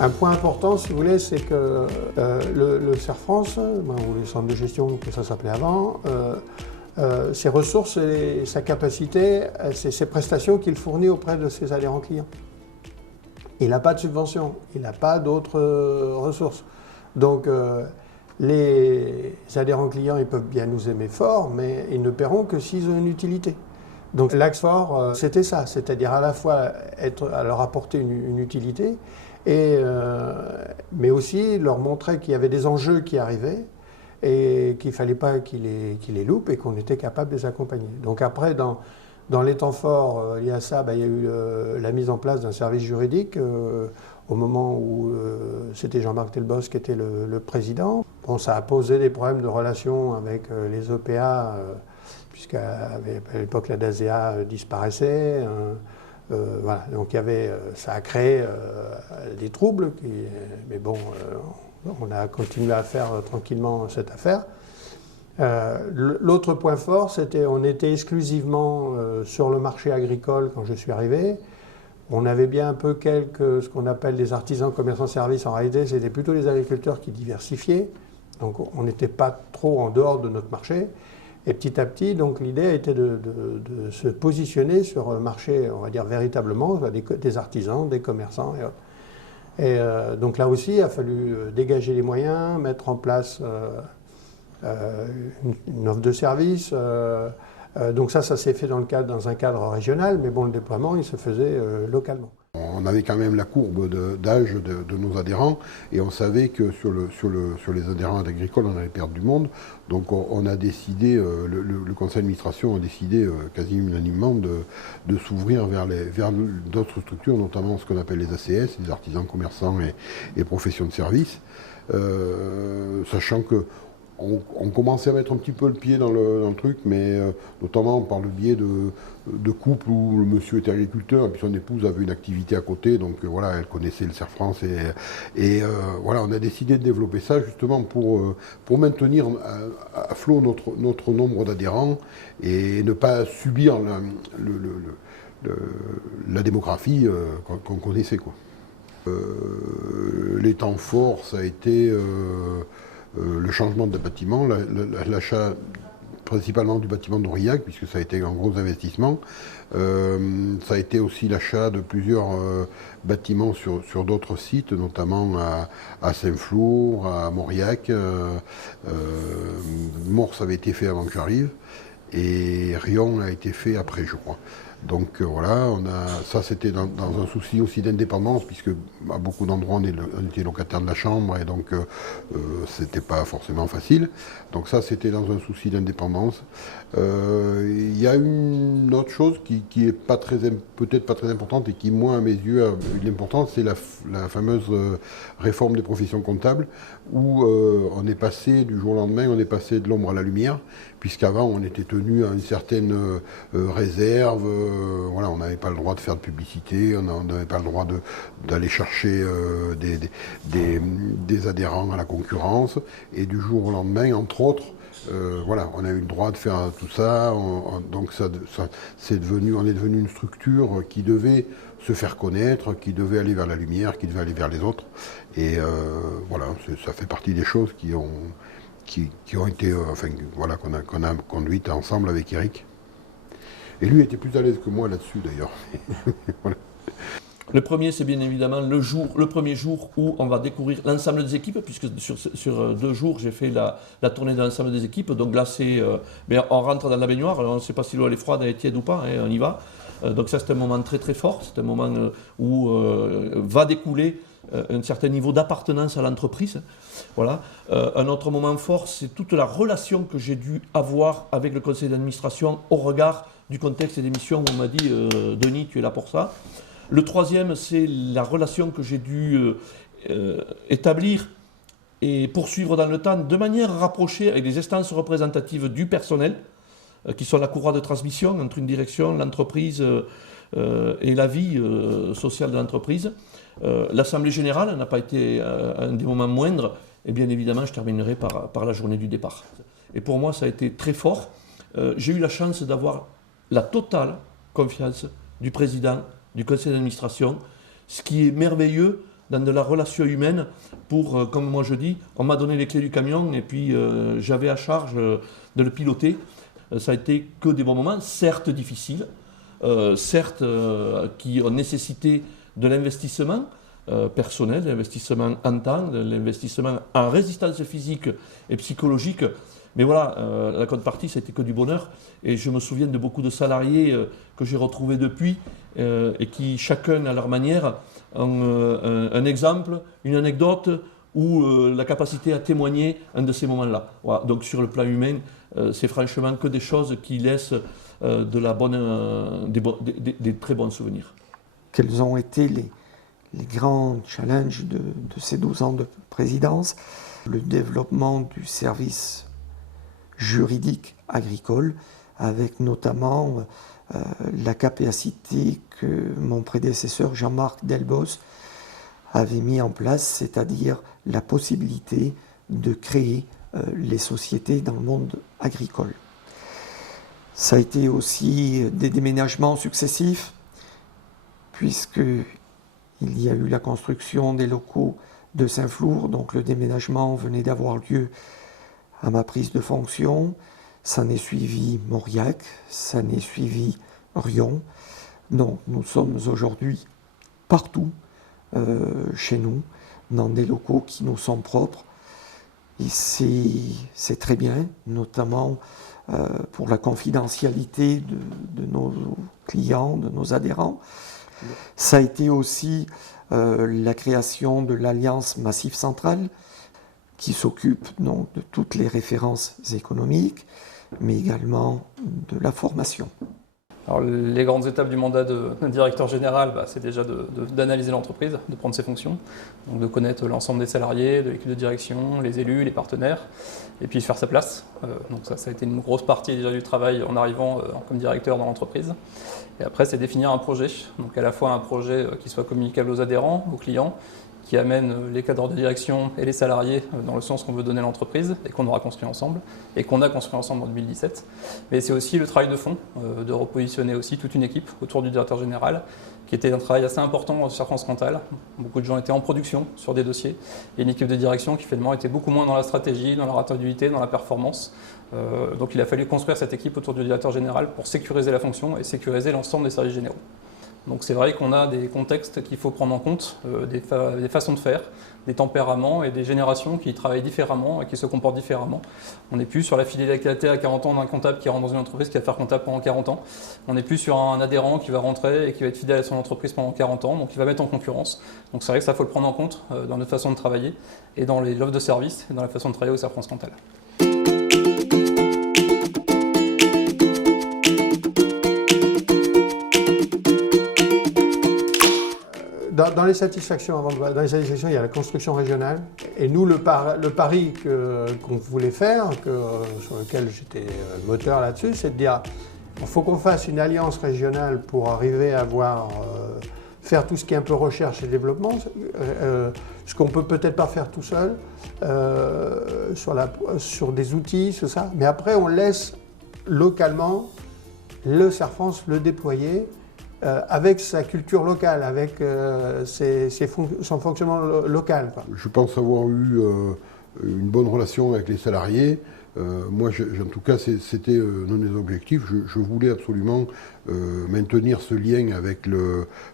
Un point important, si vous voulez, c'est que le CER France, ou les centres de gestion, que ça s'appelait avant, ses ressources et sa capacité, c'est ses prestations qu'il fournit auprès de ses adhérents clients. Il n'a pas de subvention, il n'a pas d'autres ressources. Donc les adhérents clients, ils peuvent bien nous aimer fort, mais ils ne paieront que s'ils ont une utilité. Donc l'axe fort, c'était ça, c'est-à-dire à la fois à leur apporter une utilité, mais aussi leur montrer qu'il y avait des enjeux qui arrivaient et qu'il ne fallait pas qu'ils les loupent et qu'on était capable de les accompagner. Donc après, dans les temps forts liés à ça, il y a eu la mise en place d'un service juridique au moment où c'était Jean-Marc Delbos qui était le président. Bon, ça a posé des problèmes de relations avec les OPA, puisqu'à l'époque la DASEA disparaissait. Voilà. Donc ça a créé des troubles, mais bon, on a continué à faire tranquillement cette affaire. L'autre point fort, c'était on était exclusivement sur le marché agricole quand je suis arrivé. On avait bien un peu ce qu'on appelle des artisans commerçants services. En réalité, c'était plutôt les agriculteurs qui diversifiaient. Donc on n'était pas trop en dehors de notre marché. Et petit à petit, donc l'idée était de se positionner sur le marché, on va dire véritablement, des artisans, des commerçants et autres. Et donc là aussi, il a fallu dégager les moyens, mettre en place une offre de service. Donc ça s'est fait dans un cadre régional, mais bon, le déploiement, il se faisait localement. On avait quand même la courbe d'âge de nos adhérents et on savait que sur les adhérents agricoles, on allait perdre du monde. Donc on a décidé, le conseil d'administration a décidé quasi unanimement de s'ouvrir vers d'autres structures, notamment ce qu'on appelle les ACS, les artisans, commerçants et professions de service, sachant que on commençait à mettre un petit peu le pied dans le truc, mais notamment par le biais de couples où le monsieur était agriculteur et puis son épouse avait une activité à côté, donc voilà, elle connaissait le CER France et voilà, on a décidé de développer ça justement pour maintenir à flot notre nombre d'adhérents et ne pas subir la démographie qu'on connaissait, quoi. Les temps forts, ça a été le changement de bâtiment, l'achat principalement du bâtiment d'Aurillac, puisque ça a été un gros investissement. Ça a été aussi l'achat de plusieurs bâtiments sur d'autres sites, notamment à Saint-Flour, à Mauriac. Morse avait été fait avant que j'arrive, et Riom a été fait après, je crois. Donc voilà, ça c'était dans un souci aussi d'indépendance, puisque à beaucoup d'endroits on était locataire de la chambre et donc c'était pas forcément facile. Donc ça c'était dans un souci d'indépendance. Il y a une autre chose qui est peut-être pas très importante et qui, moi à mes yeux, a eu de l'importance, c'est la fameuse réforme des professions comptables, où on est passé du jour au lendemain, on est passé de l'ombre à la lumière, puisqu'avant on était tenu à une certaine réserve. Voilà, on n'avait pas le droit de faire de publicité, on n'avait pas le droit d'aller chercher des adhérents à la concurrence. Et du jour au lendemain, entre autres, voilà, on a eu le droit de faire tout ça. Donc on est devenu une structure qui devait se faire connaître, qui devait aller vers la lumière, qui devait aller vers les autres. Et voilà, ça fait partie des choses qui ont été, enfin voilà, qu'on a conduites ensemble avec Eric. Et lui était plus à l'aise que moi là-dessus d'ailleurs. Voilà. Le premier, c'est bien évidemment le premier jour où on va découvrir l'ensemble des équipes, puisque sur 2 jours, j'ai fait la tournée de l'ensemble des équipes. Donc là, on rentre dans la baignoire, alors on ne sait pas si l'eau est froide, elle est tiède ou pas, hein, on y va. Donc ça, c'est un moment très très fort, c'est un moment où va découler un certain niveau d'appartenance à l'entreprise. Voilà. Un autre moment fort, c'est toute la relation que j'ai dû avoir avec le conseil d'administration au regard du contexte et des missions où on m'a dit « Denis, tu es là pour ça ». Le troisième, c'est la relation que j'ai dû établir et poursuivre dans le temps de manière rapprochée avec les instances représentatives du personnel, qui sont la courroie de transmission entre une direction, l'entreprise et la vie sociale de l'entreprise. L'Assemblée générale n'a pas été un des moments moindres, et bien évidemment, je terminerai par la journée du départ. Et pour moi, ça a été très fort. J'ai eu la chance d'avoir la totale confiance du président du conseil d'administration, ce qui est merveilleux dans de la relation humaine pour, comme moi je dis, on m'a donné les clés du camion et puis j'avais à charge de le piloter. Ça a été que des bons moments, certes difficiles, certes qui ont nécessité de l'investissement personnel, de l'investissement en temps, de l'investissement en résistance physique et psychologique. Mais voilà, la contrepartie, ça a été que du bonheur. Et je me souviens de beaucoup de salariés que j'ai retrouvés depuis et qui, chacun à leur manière, ont un exemple, une anecdote ou la capacité à témoigner un de ces moments-là. Voilà. Donc sur le plan humain, c'est franchement que des choses qui laissent des très bons souvenirs. Quels ont été les grands challenges de ces 12 ans de présidence? Le développement du service juridique agricole, avec notamment la capacité que mon prédécesseur Jean-Marc Delbos avait mis en place, c'est-à-dire la possibilité de créer les sociétés dans le monde agricole. Ça a été aussi des déménagements successifs, puisqu'il y a eu la construction des locaux de Saint-Flour, donc le déménagement venait d'avoir lieu à ma prise de fonction. Ça n'est suivi Mauriac, ça n'est suivi Riom. Donc nous sommes aujourd'hui partout chez nous, dans des locaux qui nous sont propres. Et c'est très bien, notamment pour la confidentialité de nos clients, de nos adhérents. Ça a été aussi la création de l'Alliance Massif Central, qui s'occupe donc de toutes les références économiques, mais également de la formation. Alors, les grandes étapes du mandat d'un directeur général, c'est déjà d'analyser l'entreprise, de prendre ses fonctions, donc de connaître l'ensemble des salariés, de l'équipe de direction, les élus, les partenaires, et puis faire sa place. Donc ça a été une grosse partie déjà du travail en arrivant comme directeur dans l'entreprise. Et après, c'est définir un projet, donc à la fois un projet qui soit communicable aux adhérents, aux clients, qui amène les cadres de direction et les salariés dans le sens qu'on veut donner à l'entreprise et qu'on aura construit ensemble et qu'on a construit ensemble en 2017. Mais c'est aussi le travail de fond, de repositionner aussi toute une équipe autour du directeur général, qui était un travail assez important sur France-Cantal. Beaucoup de gens étaient en production sur des dossiers et une équipe de direction qui finalement était beaucoup moins dans la stratégie, dans la rentabilité, dans la performance. Donc il a fallu construire cette équipe autour du directeur général pour sécuriser la fonction et sécuriser l'ensemble des services généraux. Donc c'est vrai qu'on a des contextes qu'il faut prendre en compte, des façons de faire, des tempéraments et des générations qui travaillent différemment et qui se comportent différemment. On n'est plus sur la fidélité à 40 ans d'un comptable qui rentre dans une entreprise qui va faire comptable pendant 40 ans. On n'est plus sur un adhérent qui va rentrer et qui va être fidèle à son entreprise pendant 40 ans, donc il va mettre en concurrence. Donc c'est vrai que ça faut le prendre en compte dans notre façon de travailler et dans l'offre de service et dans la façon de travailler au sein France-Cantal. Dans les satisfactions, il y a la construction régionale. Et nous, le pari qu'on voulait faire, sur lequel j'étais moteur là-dessus, c'est de dire il faut qu'on fasse une alliance régionale pour arriver à faire tout ce qui est un peu recherche et développement, ce qu'on peut peut-être pas faire tout seul, sur des outils, tout ça. Mais après, on laisse localement le Cerfrance le déployer. Avec sa culture locale, avec son fonctionnement local. Je pense avoir eu une bonne relation avec les salariés. Moi, en tout cas, c'était l'un des objectifs. Je voulais absolument maintenir ce lien avec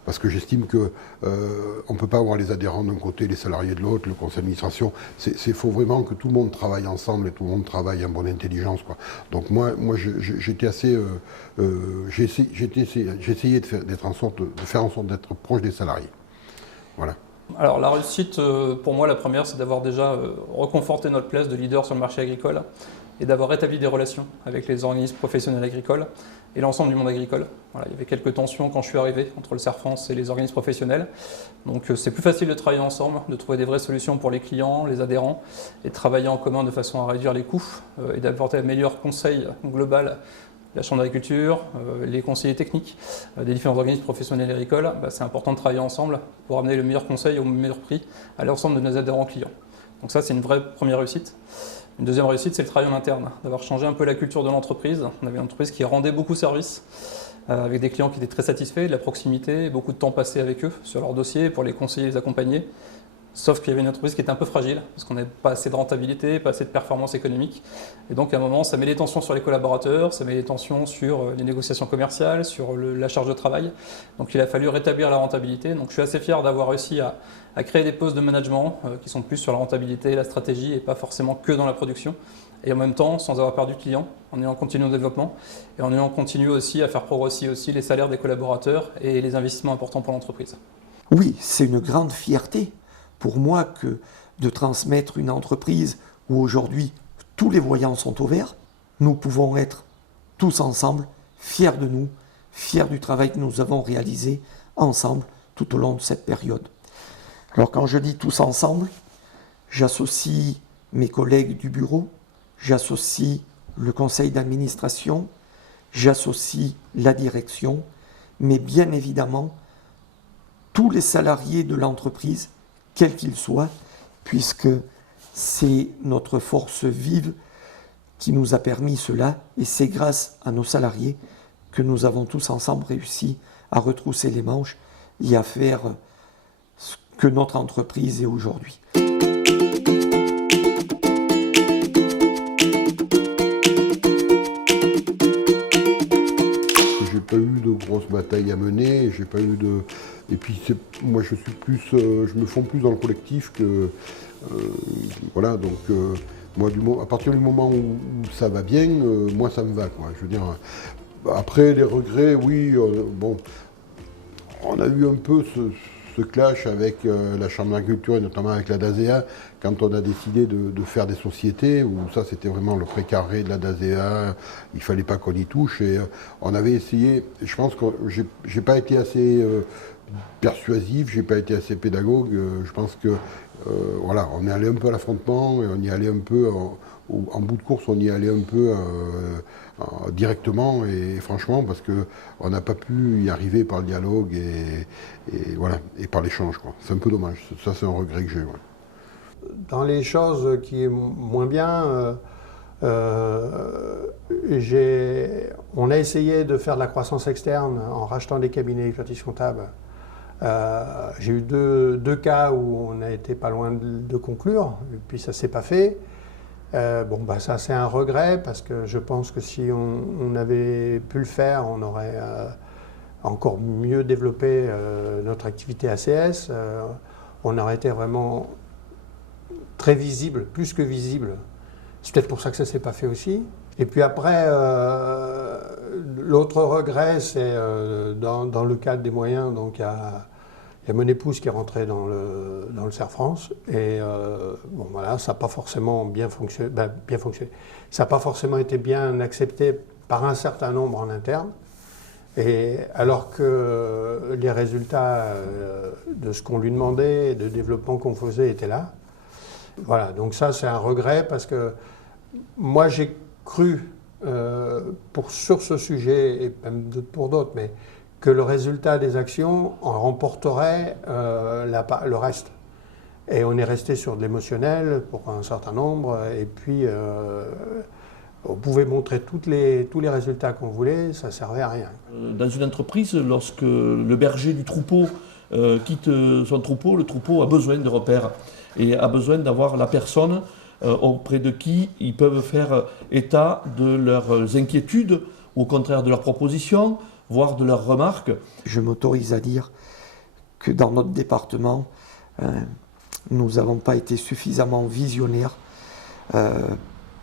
parce que j'estime que on ne peut pas avoir les adhérents d'un côté, les salariés de l'autre, le conseil d'administration. Il faut vraiment que tout le monde travaille ensemble et tout le monde travaille en bonne intelligence, quoi. Donc moi, j'étais assez, j'ai essayé de faire en sorte d'être proche des salariés. Voilà. Alors la réussite, pour moi, la première, c'est d'avoir déjà reconforté notre place de leader sur le marché agricole et d'avoir établi des relations avec les organismes professionnels agricoles et l'ensemble du monde agricole. Voilà, il y avait quelques tensions quand je suis arrivé entre le Cerfrance et les organismes professionnels. Donc c'est plus facile de travailler ensemble, de trouver des vraies solutions pour les clients, les adhérents, et de travailler en commun de façon à réduire les coûts et d'apporter un meilleur conseil global. La Chambre d'agriculture, les conseillers techniques des différents organismes professionnels agricoles, c'est important de travailler ensemble pour amener le meilleur conseil au meilleur prix à l'ensemble de nos adhérents clients. Donc ça, c'est une vraie première réussite. Une deuxième réussite, c'est le travail en interne, d'avoir changé un peu la culture de l'entreprise. On avait une entreprise qui rendait beaucoup service, avec des clients qui étaient très satisfaits de la proximité, beaucoup de temps passé avec eux sur leurs dossiers pour les conseiller, les accompagner. Sauf qu'il y avait une entreprise qui était un peu fragile, parce qu'on n'avait pas assez de rentabilité, pas assez de performance économique. Et donc à un moment, ça met les tensions sur les collaborateurs, ça met les tensions sur les négociations commerciales, sur la charge de travail. Donc il a fallu rétablir la rentabilité. Donc je suis assez fier d'avoir réussi à créer des postes de management qui sont plus sur la rentabilité, la stratégie, et pas forcément que dans la production. Et en même temps, sans avoir perdu de clients, en ayant continué au développement, et en ayant continué aussi à faire progresser aussi les salaires des collaborateurs et les investissements importants pour l'entreprise. Oui, c'est une grande fierté pour moi que de transmettre une entreprise où aujourd'hui tous les voyants sont au vert. Nous pouvons être tous ensemble fiers de nous, fiers du travail que nous avons réalisé ensemble tout au long de cette période. Alors quand je dis tous ensemble, j'associe mes collègues du bureau, j'associe le conseil d'administration, j'associe la direction, mais bien évidemment tous les salariés de l'entreprise, quels qu'ils soient, puisque c'est notre force vive qui nous a permis cela, et c'est grâce à nos salariés que nous avons tous ensemble réussi à retrousser les manches et à faire ce que notre entreprise est aujourd'hui. J'ai pas eu de grosses batailles à mener, j'ai pas eu de... Et puis moi je suis plus, je me fonds plus dans le collectif que... voilà, donc moi à partir du moment où ça va bien, moi ça me va, quoi. Je veux dire, après les regrets, oui, bon, on a eu un peu ce clash avec la Chambre d'agriculture et notamment avec la DASEA quand on a décidé de faire des sociétés où ça c'était vraiment le précaré de la DASEA, il fallait pas qu'on y touche et on avait essayé, je pense que j'ai pas été assez persuasif, j'ai pas été assez pédagogue, je pense que voilà, on est allé un peu à l'affrontement et on y allait un peu en bout de course, on y allait un peu directement et franchement parce que on n'a pas pu y arriver par le dialogue et voilà, et par l'échange, quoi. C'est un peu dommage, ça c'est un regret que j'ai. Ouais. Dans les choses qui est moins bien, on a essayé de faire de la croissance externe en rachetant des cabinets d'expertise comptable. J'ai eu deux cas où on a été pas loin de conclure, et puis ça ne s'est pas fait. Bon, bah, ça c'est un regret parce que je pense que si on avait pu le faire, on aurait encore mieux développé notre activité ACS. On aurait été vraiment très visible, plus que visible. C'est peut-être pour ça que ça ne s'est pas fait aussi. Et puis après, l'autre regret, c'est dans le cadre des moyens, donc il y a mon épouse qui est rentrée dans le CER France, et bon voilà, ça n'a pas forcément bien fonctionné, ça n'a pas forcément été bien accepté par un certain nombre en interne, et alors que les résultats de ce qu'on lui demandait, de développement qu'on faisait étaient là. Voilà, donc ça c'est un regret parce que moi j'ai cru sur ce sujet, et même pour d'autres, mais que le résultat des actions en remporterait le reste. Et on est resté sur de l'émotionnel pour un certain nombre, et puis on pouvait montrer tous les résultats qu'on voulait, ça ne servait à rien. Dans une entreprise, lorsque le berger du troupeau quitte son troupeau, le troupeau a besoin de repères et a besoin d'avoir la personne auprès de qui ils peuvent faire état de leurs inquiétudes, ou au contraire de leurs propositions, voire de leurs remarques. Je m'autorise à dire que dans notre département, nous n'avons pas été suffisamment visionnaires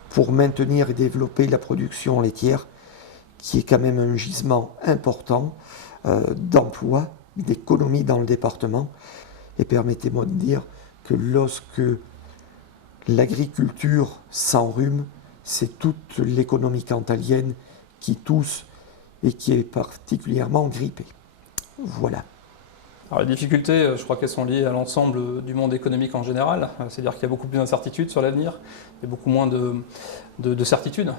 pour maintenir et développer la production laitière, qui est quand même un gisement important d'emploi, d'économie dans le département. Et permettez-moi de dire que lorsque l'agriculture s'enrhume, c'est toute l'économie cantalienne qui tousse et qui est particulièrement grippée. Voilà. Alors les difficultés, je crois qu'elles sont liées à l'ensemble du monde économique en général, c'est-à-dire qu'il y a beaucoup plus d'incertitudes sur l'avenir, il y a beaucoup moins de certitudes,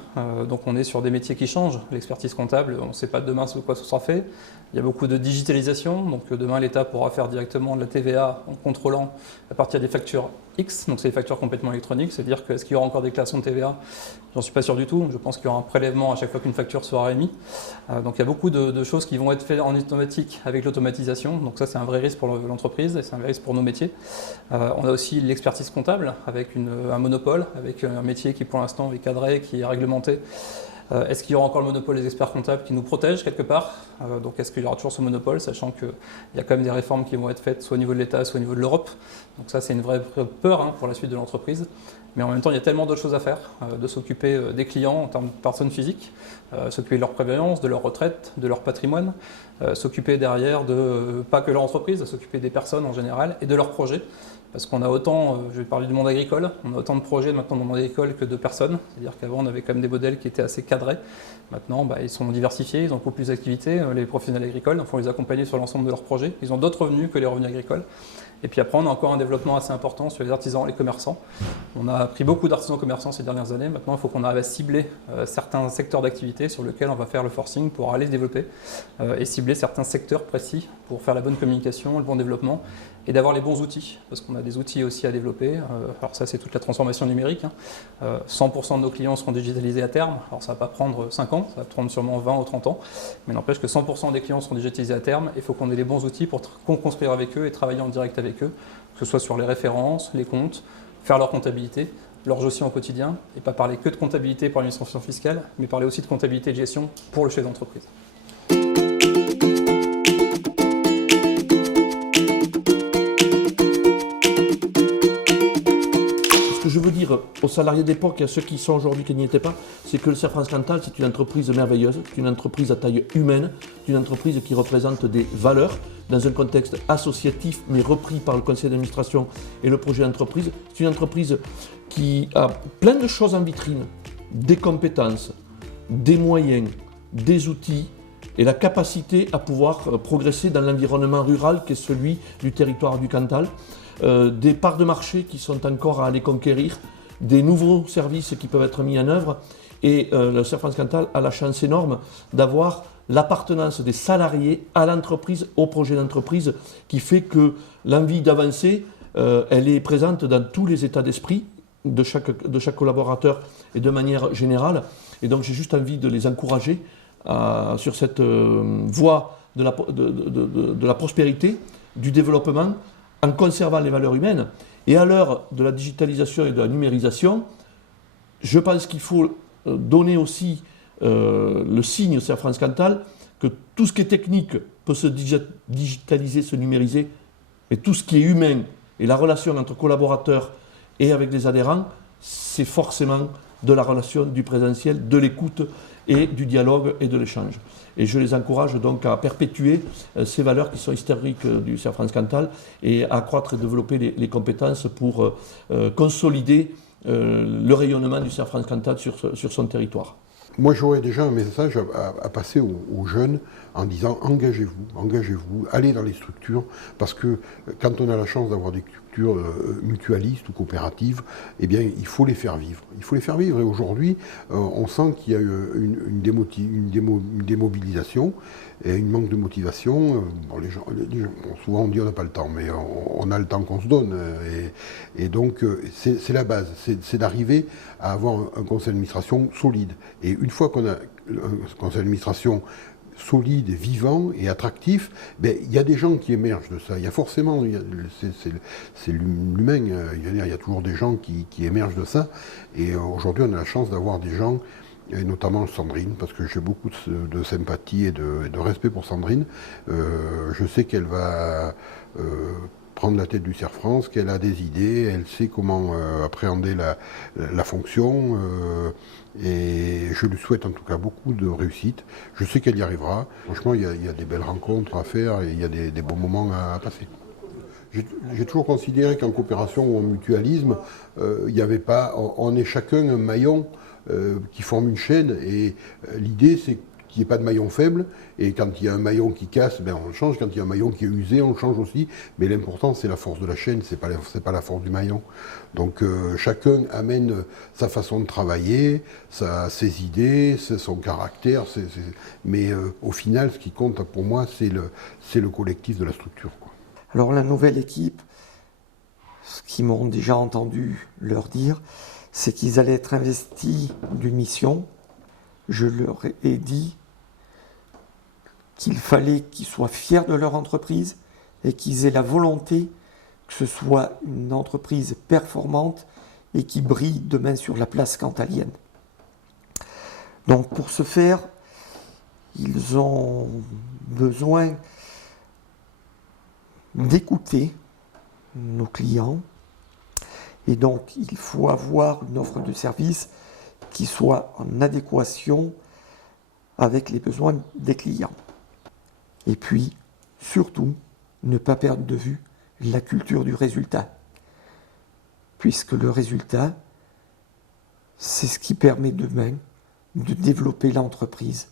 donc on est sur des métiers qui changent, l'expertise comptable, on ne sait pas demain de quoi ce sera fait, il y a beaucoup de digitalisation, donc demain l'État pourra faire directement de la TVA en contrôlant à partir des factures X, donc c'est des factures complètement électroniques, c'est-à-dire que est-ce qu'il y aura encore des déclarations de TVA? J'en suis pas sûr du tout, je pense qu'il y aura un prélèvement à chaque fois qu'une facture sera émise, donc il y a beaucoup de choses qui vont être faites en automatique avec l'automatisation, donc ça c'est un vrai risque pour l'entreprise et c'est un vrai risque pour nos métiers. On a aussi l'expertise comptable avec un monopole, avec un métier qui pour l'instant est cadré, qui est réglementé. Est-ce qu'il y aura encore le monopole des experts comptables qui nous protège quelque part? Donc est-ce qu'il y aura toujours ce monopole, sachant qu'il y a quand même des réformes qui vont être faites soit au niveau de l'État, soit au niveau de l'Europe. Donc ça c'est une vraie peur pour la suite de l'entreprise. Mais en même temps il y a tellement d'autres choses à faire, de s'occuper des clients en termes de personnes physiques, s'occuper de leur prévoyance, de leur retraite, de leur patrimoine, s'occuper derrière de, pas que leur entreprise, s'occuper des personnes en général et de leurs projets. Parce qu'on a autant, je vais parler du monde agricole, on a autant de projets maintenant dans le monde agricole que de personnes. C'est-à-dire qu'avant on avait quand même des modèles qui étaient assez cadrés. Maintenant ils sont diversifiés, ils ont beaucoup plus d'activités. Les professionnels agricoles, il faut les accompagner sur l'ensemble de leurs projets. Ils ont d'autres revenus que les revenus agricoles. Et puis après on a encore un développement assez important sur les artisans et les commerçants. On a pris beaucoup d'artisans commerçants ces dernières années. Maintenant il faut qu'on arrive à cibler certains secteurs d'activité sur lesquels on va faire le forcing pour aller se développer et cibler certains secteurs précis pour faire la bonne communication, le bon développement et d'avoir les bons outils, parce qu'on a des outils aussi à développer. Alors ça c'est toute la transformation numérique. 100% de nos clients seront digitalisés à terme. Alors ça ne va pas prendre 5 ans, ça va prendre sûrement 20 ou 30 ans, mais n'empêche que 100% des clients seront digitalisés à terme. Il faut qu'on ait les bons outils pour construire avec eux et travailler en direct avec eux, que ce soit sur les références, les comptes, faire leur comptabilité, leur gestion au quotidien, et pas parler que de comptabilité pour l'administration fiscale, mais parler aussi de comptabilité et de gestion pour le chef d'entreprise. Ce que je veux dire aux salariés d'époque et à ceux qui sont aujourd'hui qui n'y étaient pas, c'est que le CERF France Cantal, c'est une entreprise merveilleuse, c'est une entreprise à taille humaine, c'est une entreprise qui représente des valeurs dans un contexte associatif, mais repris par le conseil d'administration et le projet d'entreprise. C'est une entreprise qui a plein de choses en vitrine, des compétences, des moyens, des outils et la capacité à pouvoir progresser dans l'environnement rural qui est celui du territoire du Cantal. Des parts de marché qui sont encore à aller conquérir, des nouveaux services qui peuvent être mis en œuvre. Et le CERF France Cantal a la chance énorme d'avoir l'appartenance des salariés à l'entreprise, au projet d'entreprise, qui fait que l'envie d'avancer, elle est présente dans tous les états d'esprit de chaque collaborateur et de manière générale. Et donc j'ai juste envie de les encourager sur cette voie de la prospérité, du développement, en conservant les valeurs humaines. Et à l'heure de la digitalisation et de la numérisation, je pense qu'il faut donner aussi le signe au CERF France Cantal que tout ce qui est technique peut se digitaliser, se numériser, mais tout ce qui est humain et la relation entre collaborateurs et avec les adhérents, c'est forcément de la relation, du présentiel, de l'écoute et du dialogue et de l'échange. Et je les encourage donc à perpétuer ces valeurs qui sont historiques du CERF France Cantal et à accroître et développer les compétences pour consolider le rayonnement du CERF France Cantal sur son territoire. Moi, j'aurais déjà un message à passer aux jeunes en disant engagez-vous, allez dans les structures, parce que quand on a la chance d'avoir des structures mutualistes ou coopératives, eh bien, il faut les faire vivre. Il faut les faire vivre. Et aujourd'hui, on sent qu'il y a une démobilisation et un manque de motivation. Bon, les gens, souvent on dit on n'a pas le temps, mais on a le temps qu'on se donne. Et donc, c'est la base, c'est d'arriver à avoir un conseil d'administration solide. Et une fois qu'on a un conseil d'administration solide, vivant et attractif, ben, il y a des gens qui émergent de ça. Il y a forcément, c'est l'humain, il y a toujours des gens qui émergent de ça. Et aujourd'hui, on a la chance d'avoir des gens, et notamment Sandrine, parce que j'ai beaucoup de sympathie et de respect pour Sandrine. Je sais qu'elle va prendre la tête du CERF France, qu'elle a des idées, elle sait comment appréhender la fonction, et je lui souhaite en tout cas beaucoup de réussite. Je sais qu'elle y arrivera. Franchement, il y a des belles rencontres à faire et il y a des bons moments à passer. J'ai toujours considéré qu'en coopération ou en mutualisme, il n'y avait pas, on est chacun un maillon qui forme une chaîne, et l'idée c'est qu'il n'y ait pas de maillon faible. Et quand il y a un maillon qui casse, ben on le change. Quand il y a un maillon qui est usé, on le change aussi. Mais l'important, c'est la force de la chaîne, c'est pas la force du maillon. Donc chacun amène sa façon de travailler, ses idées, son caractère. Mais au final, ce qui compte pour moi, c'est le collectif de la structure, quoi. Alors la nouvelle équipe, ce qu'ils m'ont déjà entendu leur dire, c'est qu'ils allaient être investis d'une mission. Je leur ai dit qu'il fallait qu'ils soient fiers de leur entreprise et qu'ils aient la volonté que ce soit une entreprise performante et qui brille demain sur la place cantalienne. Donc pour ce faire, ils ont besoin d'écouter nos clients et donc il faut avoir une offre de service qui soit en adéquation avec les besoins des clients. Et puis, surtout, ne pas perdre de vue la culture du résultat. Puisque le résultat, c'est ce qui permet demain de développer l'entreprise.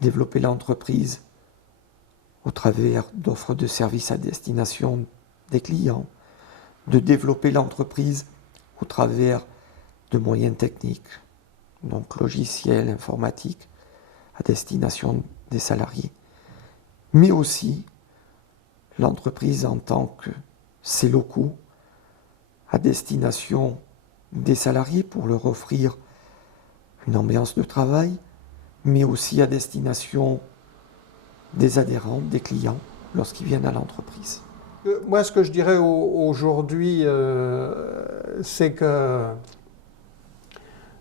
Développer l'entreprise au travers d'offres de services à destination des clients, de développer l'entreprise au travers de moyens techniques, donc logiciels, informatiques, à destination des salariés, mais aussi l'entreprise en tant que ses locaux à destination des salariés pour leur offrir une ambiance de travail, mais aussi à destination des adhérents, des clients, lorsqu'ils viennent à l'entreprise. Moi, ce que je dirais aujourd'hui, c'est que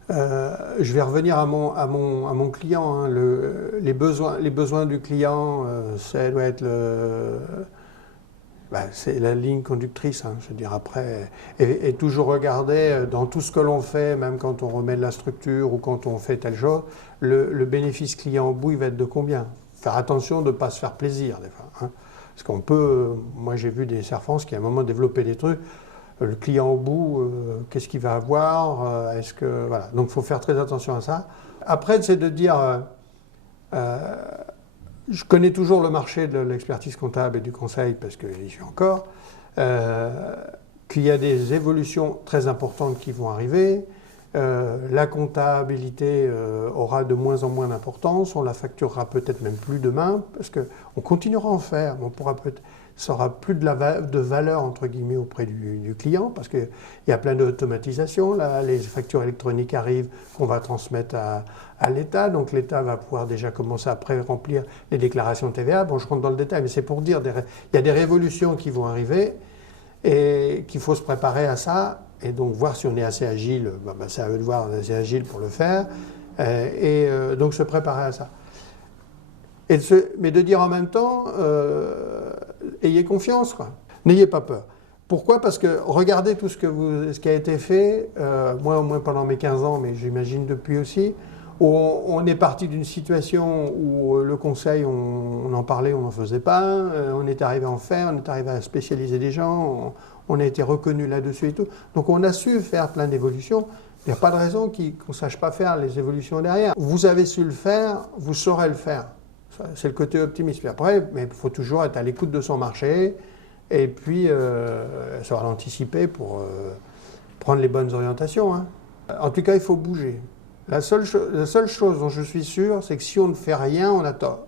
je vais revenir à mon client. Hein. Les besoins du client, ça doit être c'est la ligne conductrice. Hein, je veux dire, après, et toujours regarder dans tout ce que l'on fait, même quand on remet de la structure ou quand on fait telle chose, le bénéfice client au bout, il va être de combien? Faire attention de ne pas se faire plaisir des fois. Hein. Parce qu'on peut, moi j'ai vu des Serfans qui à un moment développaient des trucs, le client au bout, qu'est-ce qu'il va avoir, est-ce que, voilà. Donc il faut faire très attention à ça. Après, c'est de dire, je connais toujours le marché de l'expertise comptable et du conseil, parce que j'y suis encore, qu'il y a des évolutions très importantes qui vont arriver. La comptabilité aura de moins en moins d'importance, on la facturera peut-être même plus demain, parce qu'on continuera à en faire, mais ça aura plus de valeur entre guillemets auprès du client, parce qu'il y a plein d'automatisation. Là, les factures électroniques arrivent qu'on va transmettre à l'État, donc l'État va pouvoir déjà commencer à pré-remplir les déclarations de TVA. Bon, je rentre dans le détail, mais c'est pour dire il y a des révolutions qui vont arriver et qu'il faut se préparer à ça. Et donc voir si on est assez agile, c'est à eux de voir, on est assez agile pour le faire, donc se préparer à ça. Mais de dire en même temps, ayez confiance, quoi. N'ayez pas peur. Pourquoi? Parce que regardez tout ce qui a été fait, moi au moins pendant mes 15 ans, mais j'imagine depuis aussi, où on est parti d'une situation où le conseil, on en parlait, on n'en faisait pas, on est arrivé à en faire, on est arrivé à spécialiser des gens, on a été reconnu là-dessus et tout. Donc on a su faire plein d'évolutions. Il n'y a pas de raison qu'on ne sache pas faire les évolutions derrière. Vous avez su le faire, vous saurez le faire. C'est le côté optimiste. Puis après, mais il faut toujours être à l'écoute de son marché et puis savoir l'anticiper pour prendre les bonnes orientations. Hein. En tout cas, il faut bouger. La seule chose dont je suis sûr, c'est que si on ne fait rien, on a tort.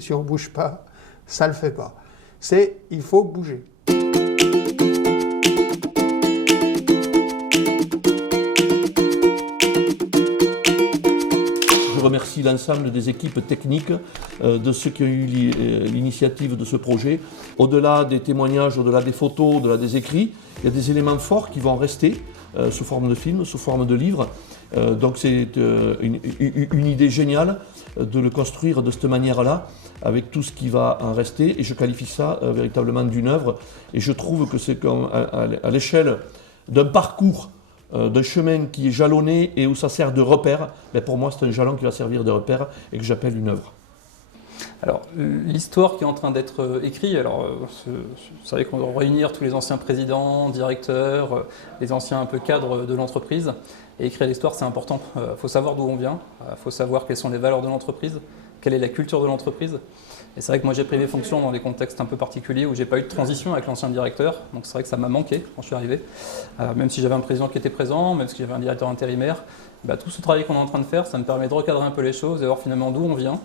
Si on ne bouge pas, ça ne le fait pas. Il faut bouger. Je remercie l'ensemble des équipes techniques, de ceux qui ont eu l'initiative de ce projet. Au-delà des témoignages, au-delà des photos, au-delà des écrits, il y a des éléments forts qui vont rester sous forme de films, sous forme de livres. Donc c'est une idée géniale de le construire de cette manière-là, avec tout ce qui va en rester. Et je qualifie ça véritablement d'une œuvre. Et je trouve que c'est comme à l'échelle d'un parcours, d'un chemin qui est jalonné et où ça sert de repère, mais pour moi c'est un jalon qui va servir de repère et que j'appelle une œuvre. Alors, l'histoire qui est en train d'être écrite, alors c'est vrai qu'on va réunir tous les anciens présidents, directeurs, les anciens un peu cadres de l'entreprise. Et écrire l'histoire, c'est important. Il faut savoir d'où on vient, il faut savoir quelles sont les valeurs de l'entreprise, quelle est la culture de l'entreprise. Et c'est vrai que moi j'ai pris mes fonctions dans des contextes un peu particuliers où j'ai pas eu de transition avec l'ancien directeur, donc c'est vrai que ça m'a manqué quand je suis arrivé. Même si j'avais un président qui était présent, même si j'avais un directeur intérimaire, tout ce travail qu'on est en train de faire, ça me permet de recadrer un peu les choses, de voir finalement d'où on vient,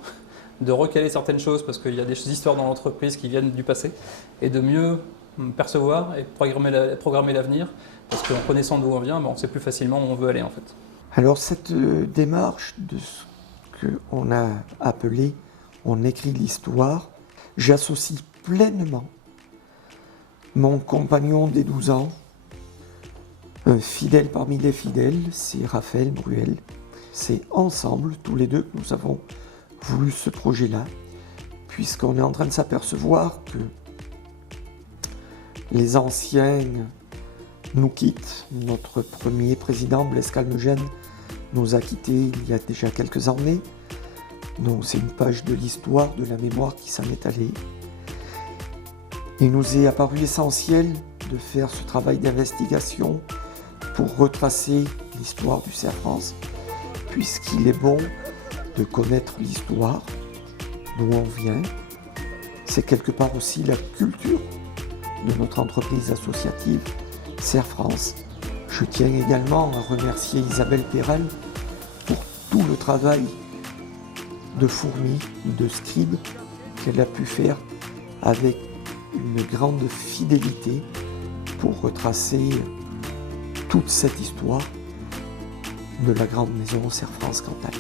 de recaler certaines choses parce qu'il y a des histoires dans l'entreprise qui viennent du passé, et de mieux percevoir et programmer l'avenir, parce qu'en connaissant d'où on vient, on sait plus facilement où on veut aller en fait. Alors cette démarche de ce qu'on a appelé on écrit l'histoire, j'associe pleinement mon compagnon des 12 ans, un fidèle parmi les fidèles, c'est Raphaël Bruel. C'est ensemble, tous les deux, que nous avons voulu ce projet-là, puisqu'on est en train de s'apercevoir que les anciens nous quittent. Notre premier président, Blaise Calmegène, nous a quittés il y a déjà quelques années. Donc c'est une page de l'histoire, de la mémoire qui s'en est allée. Il nous est apparu essentiel de faire ce travail d'investigation pour retracer l'histoire du Cerf France, puisqu'il est bon de connaître l'histoire, d'où on vient. C'est quelque part aussi la culture de notre entreprise associative Cerf France. Je tiens également à remercier Isabelle Perel pour tout le travail de fourmi, de scribe qu'elle a pu faire avec une grande fidélité pour retracer toute cette histoire de la grande maison Cerf France Cantal.